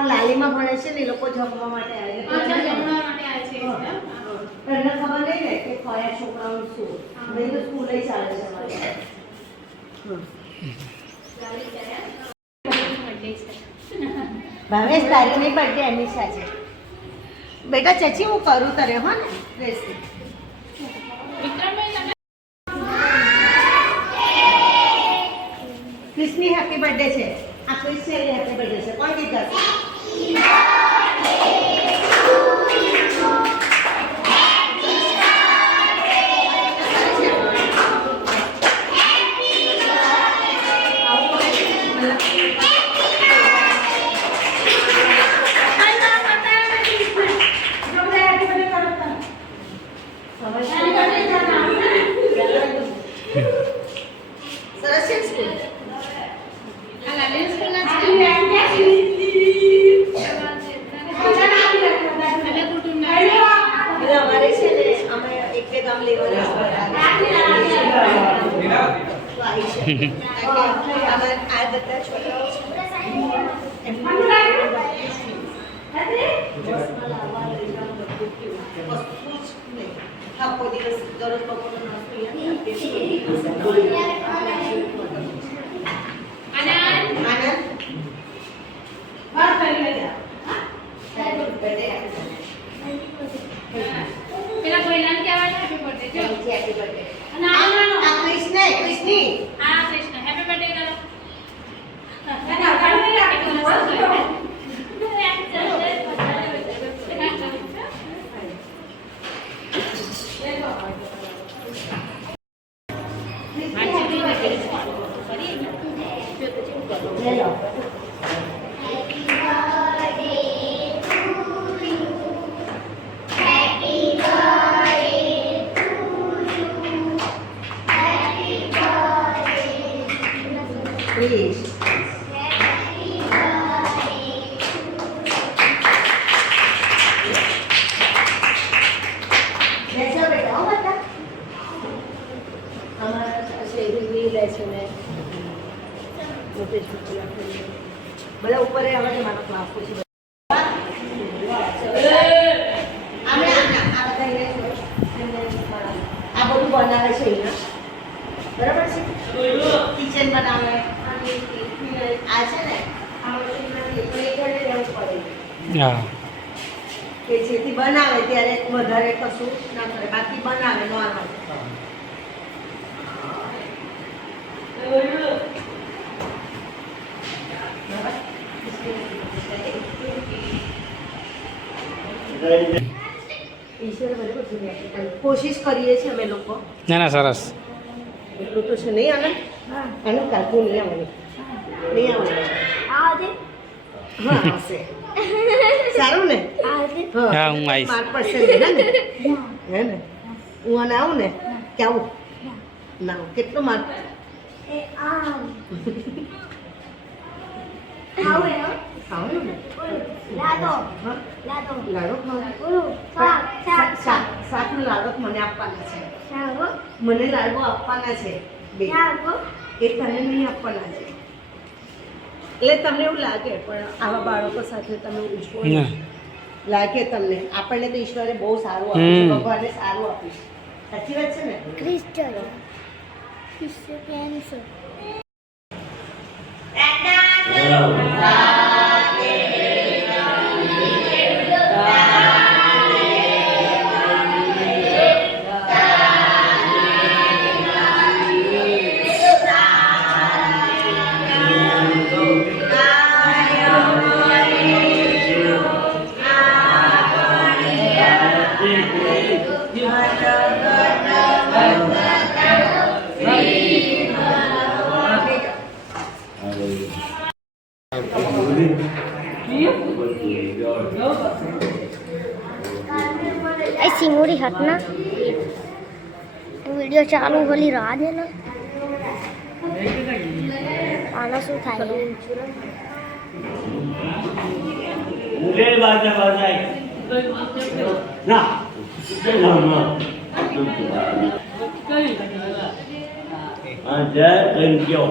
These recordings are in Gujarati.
અમારા લાલીમાં ભણે છે ને એ લોકો જમવા માટે આવે છે. જમવા માટે આવે છે. એમને ખબર નહીં ને કે કયા છોકરાઓનું શું મેં તો સ્કૂલે ચાલે છે અમારે. ભાવેશ તારીની બર્થડે અનિશા છે. બેટા ચચી હું કરું તને હો ને રેસી. ક્રિસ્ની હેપી બર્થડે છે. આ ક્રિસ છે હેપી બર્થડે છે. કોણ કીધું? બધા ઉપર આવે છે મારો ક્લાસ પછી આ બધું બનાવે છે અહીંયા બરાબર છે. કિચન બનાવે આ છે ને કે જેથી બનાવે ત્યારે વધારે કશું ના કરે બાકી બનાવે નોર્મલ. કોશિશ કરીએ છીએ અમે લોકો. ના ના સરસ એટલું તો છે નહીં આનંદ. આનંદ કાઢવું નહીં આવવાનું નહીં આવવાનું. હા હશે સારું ને. હા હું આવીશ. માર્ક પડશે હે ને હું આને આવું ને કે આવું ના કેટલો માર્ક શાકનો લાડવો મને આપવાના છે. મને લાડવો આપવાના છે બે એ તને નહીં આપવાના છે. એટલે તમને એવું લાગે પણ આવા બાળકો સાથે તમે ઉજવો લાગે તમને. આપણને તો ઈશ્વરે બહુ સારું આપ્યું છે. ભગવાને સારું આપ્યું છે. સાચી વાત છે ને. ક્રિસ્ટલ सिंगूरी हटना वीडियो चालू होली रहा देना आना शू थाय ना जय थैंक यू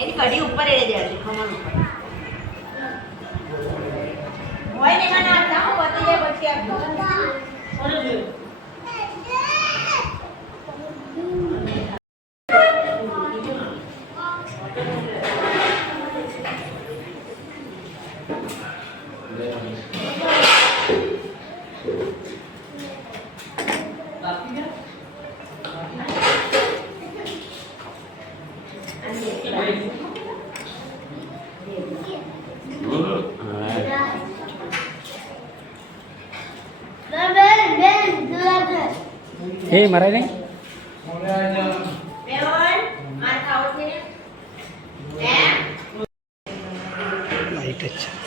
એની કઢી ઉપર એ દેજો ખમણ ઉપર હોય ને મને આપતા હું બધી જાય પછી આપજો એ મરાય નહીં લાઈટ જ છે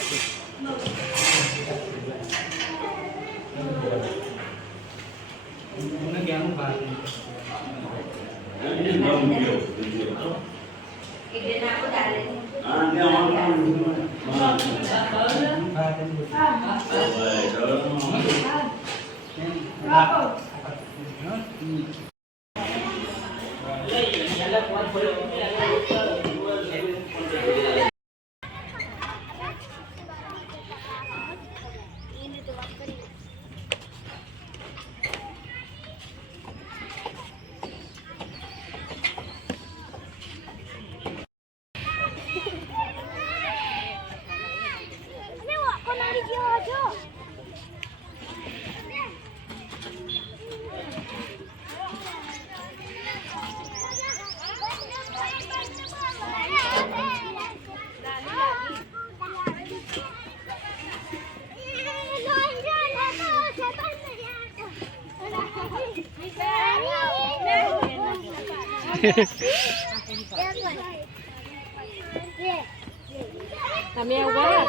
તમે ઉભા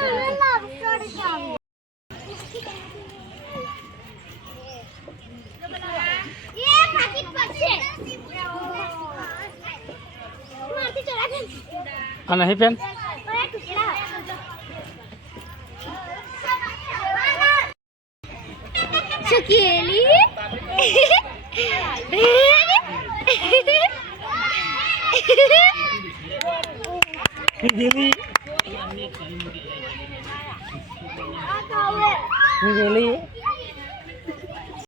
આ નહીં પેન Really?